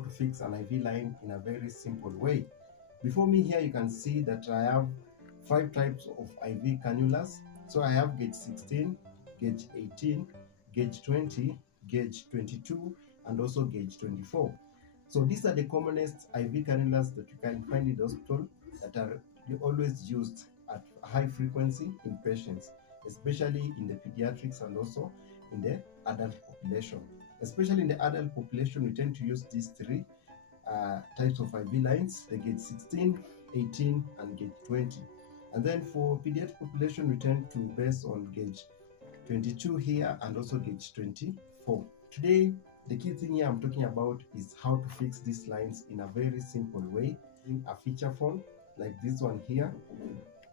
how to fix an IV line in a very simple way. Before me here you can see that I have 5 types of IV cannulas. So I have gauge 16, gauge 18, gauge 20, gauge 22, and also gauge 24. So these are the commonest IV cannulas that you can find in the hospital that are always used at high frequency in patients, especially in the pediatrics and also in the adult population. Especially in the adult population, we tend to use these 3 types of IV lines, the gauge 16, 18, and gauge 20. And then for pediatric population, we tend to base on gauge 22 here and also gauge 24. Today, the key thing here I'm talking about is how to fix these lines in a very simple way. In a feature phone like this one here,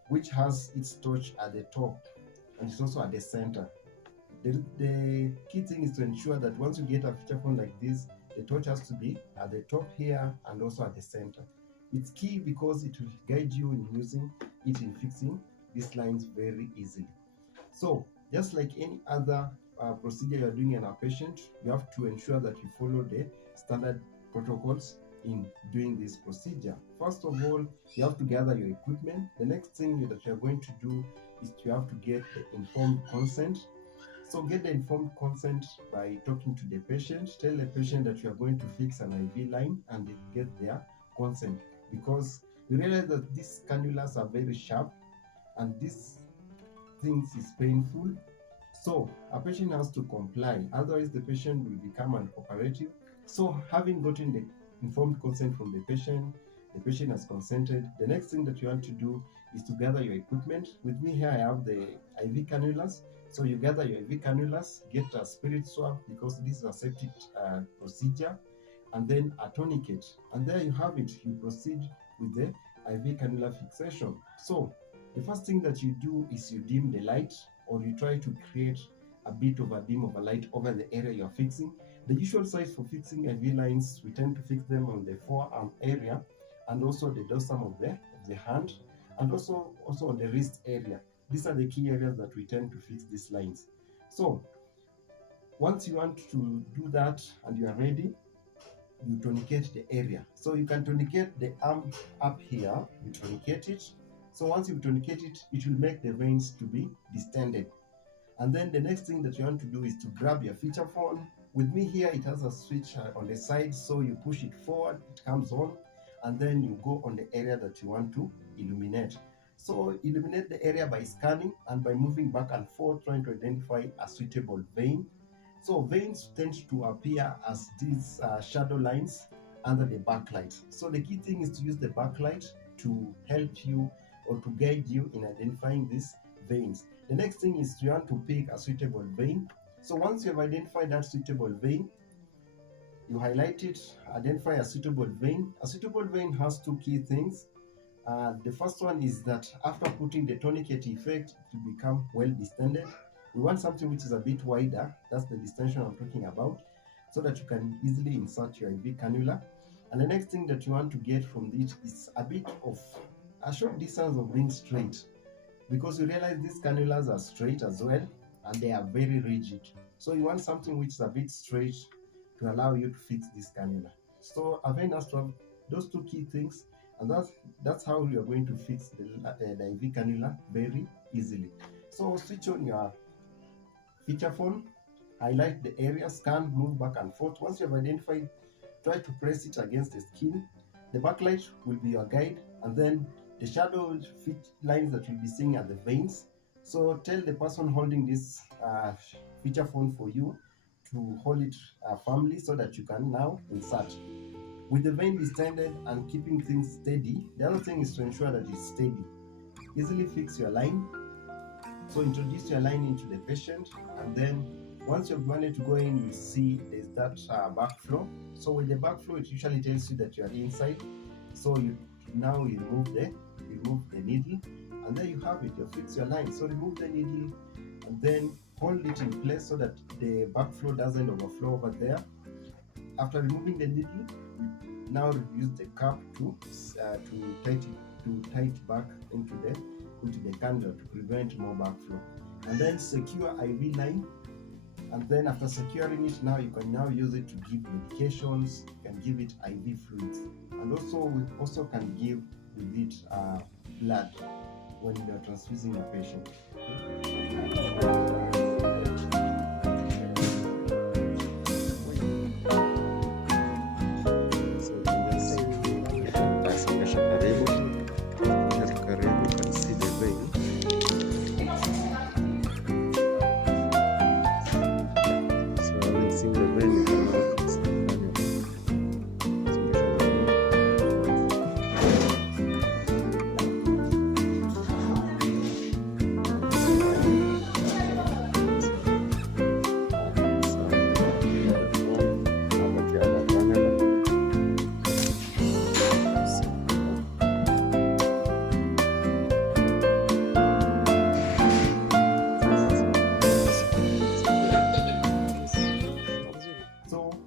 which has its torch at the top and it's also at the center. The key thing is to ensure that once you get a feature phone like this, the torch has to be at the top here and also at the center. It's key because it will guide you in using it in fixing these lines very easily. So just like any other procedure you're doing in a patient, you have to ensure that you follow the standard protocols in doing this procedure. First of all, you have to gather your equipment. The next thing that you're going to do is you have to get the informed consent. So get the informed consent by talking to the patient. Tell the patient that you are going to fix an IV line and get their consent, because you realize that these cannulas are very sharp and these things is painful. So a patient has to comply, otherwise the patient will become unoperative. So having gotten the informed consent from the patient has consented. The next thing that you want to do is to gather your equipment. With me here I have the IV cannulas. So you gather your IV cannulas, get a spirit swab because this is a septic procedure, and then a tourniquet. And there you have it. You proceed with the IV cannula fixation. So the first thing that you do is you dim the light, or you try to create a bit of a beam of a light over the area you're fixing. The usual size for fixing IV lines, we tend to fix them on the forearm area and also the dorsum of the hand, and also on the wrist area. These are the key areas that we tend to fix these lines. So once you want to do that and you are ready, you tourniquet the area. So you can tourniquet the arm up here, you tourniquet it. So once you tourniquet it, it will make the veins to be distended. And then the next thing that you want to do is to grab your feature phone. With me here, it has a switch on the side, so you push it forward, it comes on, and then you go on the area that you want to illuminate. So illuminate the area by scanning and by moving back and forth, trying to identify a suitable vein. So veins tend to appear as these shadow lines under the backlight. So the key thing is to use the backlight to help you or to guide you in identifying these veins. The next thing is you want to pick a suitable vein. So once you have identified that suitable vein, you highlight it, identify a suitable vein. A suitable vein has 2 key things. The first one is that after putting the tourniquet effect, it will become well distended. We want something which is a bit wider, that's the distension I'm talking about, so that you can easily insert your IV cannula. And the next thing that you want to get from it is a bit of a short distance of being straight, because you realize these cannulas are straight as well and they are very rigid. So you want something which is a bit straight to allow you to fix this cannula. So a vein has to have those 2 key things, and that's how you are going to fix the IV cannula very easily. So switch on your feature phone, highlight the area, scan, move back and forth. Once you have identified, try to press it against the skin. The backlight will be your guide, and then the shadow lines that you'll be seeing are the veins. So tell the person holding this feature phone for you to hold it firmly so that you can now insert. With the vein distended and keeping things steady, the other thing is to ensure that it's steady. Easily fix your line. So introduce your line into the patient, and then once you've managed to go in, you see there's that backflow. So with the backflow, it usually tells you that you are inside. So you remove the needle, and there you have it. You fix your line. So remove the needle and then hold it in place so that the backflow doesn't overflow over there. After removing the needle, you now use the cap to tight back into the cannula to prevent more backflow. And then secure IV line And then after securing it, now you can now use it to give medications, you can give it IV fluids, and also we also can give with it blood when you are transfusing a patient.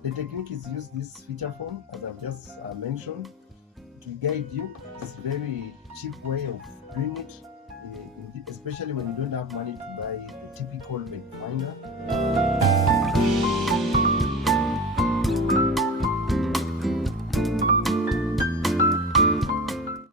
The technique is use this feature phone, as I've just mentioned, to guide you. It's a very cheap way of doing it, especially when you don't have money to buy the typical bed finder.